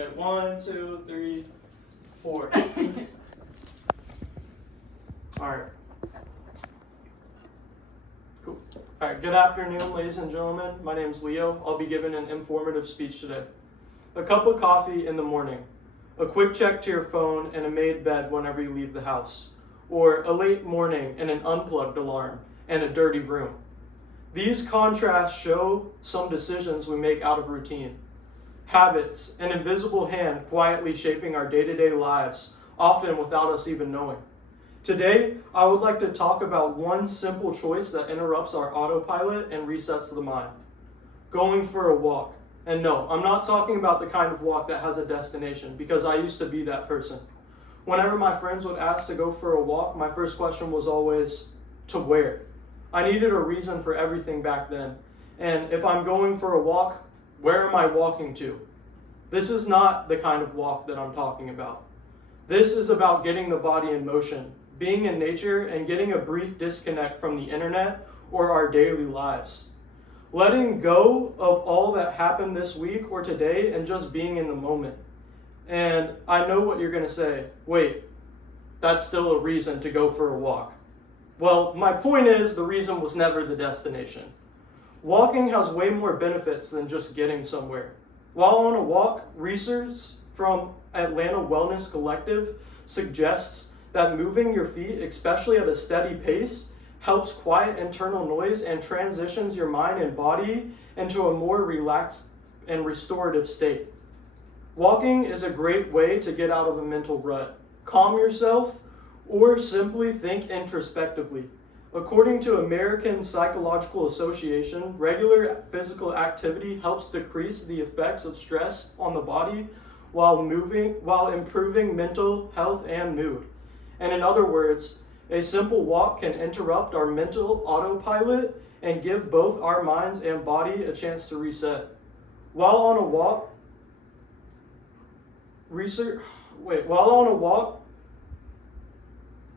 Okay, 1, 2, 3, 4. Alright. Cool. Alright, good afternoon, ladies and gentlemen. My name is Leo. I'll be giving an informative speech today. A cup of coffee in the morning, a quick check to your phone, and a made bed whenever you leave the house, or a late morning and an unplugged alarm and a dirty room. These contrasts show some decisions we make out of routine. Habits, an invisible hand quietly shaping our day-to-day lives, often without us even knowing. Today, I would like to talk about one simple choice that interrupts our autopilot and resets the mind. Going for a walk. And no, I'm not talking about the kind of walk that has a destination, because I used to be that person. Whenever my friends would ask to go for a walk, my first question was always, to where? I needed a reason for everything back then. And if I'm going for a walk, where am I walking to? This is not the kind of walk that I'm talking about. This is about getting the body in motion, being in nature, and getting a brief disconnect from the internet or our daily lives. Letting go of all that happened this week or today and just being in the moment. And I know what you're going to say. Wait, that's still a reason to go for a walk. Well, my point is the reason was never the destination. Walking has way more benefits than just getting somewhere. While on a walk, research from Atlanta Wellness Collective suggests that moving your feet, especially at a steady pace, helps quiet internal noise and transitions your mind and body into a more relaxed and restorative state. Walking is a great way to get out of a mental rut, calm yourself, or simply think introspectively. According to American Psychological Association, regular physical activity helps decrease the effects of stress on the body while improving mental health and mood. And in other words, a simple walk can interrupt our mental autopilot and give both our minds and body a chance to reset. While on a walk,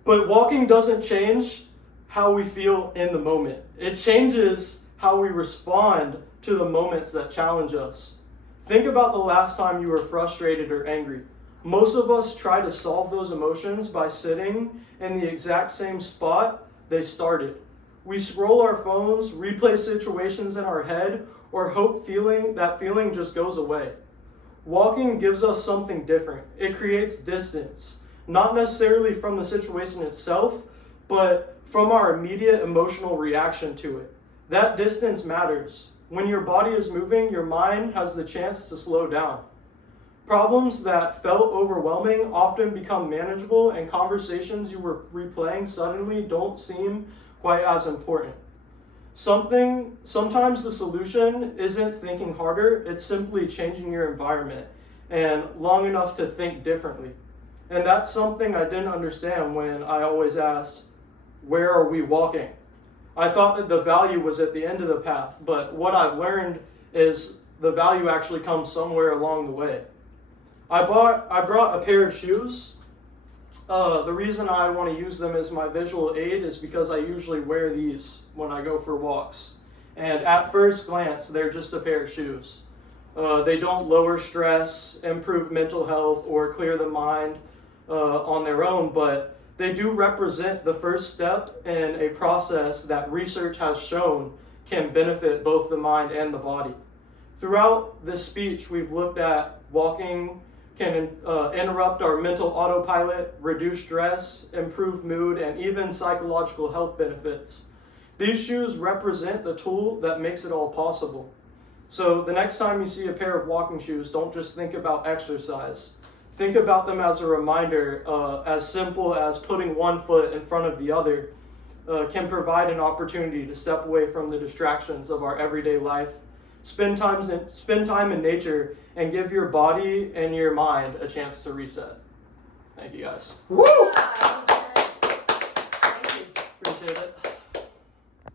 but walking doesn't change how we feel in the moment. It changes how we respond to the moments that challenge us. Think about the last time you were frustrated or angry. Most of us try to solve those emotions by sitting in the exact same spot they started. We scroll our phones, replay situations in our head, or hope that feeling just goes away. Walking gives us something different. It creates distance, not necessarily from the situation itself, but from our immediate emotional reaction to it. That distance matters. When your body is moving, your mind has the chance to slow down. Problems that felt overwhelming often become manageable, and conversations you were replaying suddenly don't seem quite as important. Sometimes the solution isn't thinking harder, it's simply changing your environment and long enough to think differently. And that's something I didn't understand when I always asked, where are we walking? I thought that the value was at the end of the path, but what I've learned is the value actually comes somewhere along the way. I brought a pair of shoes. The reason I want to use them as my visual aid is because I usually wear these when I go for walks. And at first glance, they're just a pair of shoes. They don't lower stress, improve mental health, or clear the mind on their own, but they do represent the first step in a process that research has shown can benefit both the mind and the body. Throughout this speech, we've looked at walking can interrupt our mental autopilot, reduce stress, improve mood, and even psychological health benefits. These shoes represent the tool that makes it all possible. So the next time you see a pair of walking shoes, don't just think about exercise. Think about them as a reminder, as simple as putting one foot in front of the other can provide an opportunity to step away from the distractions of our everyday life. Spend time in nature and give your body and your mind a chance to reset. Thank you guys. Woo! Appreciate it.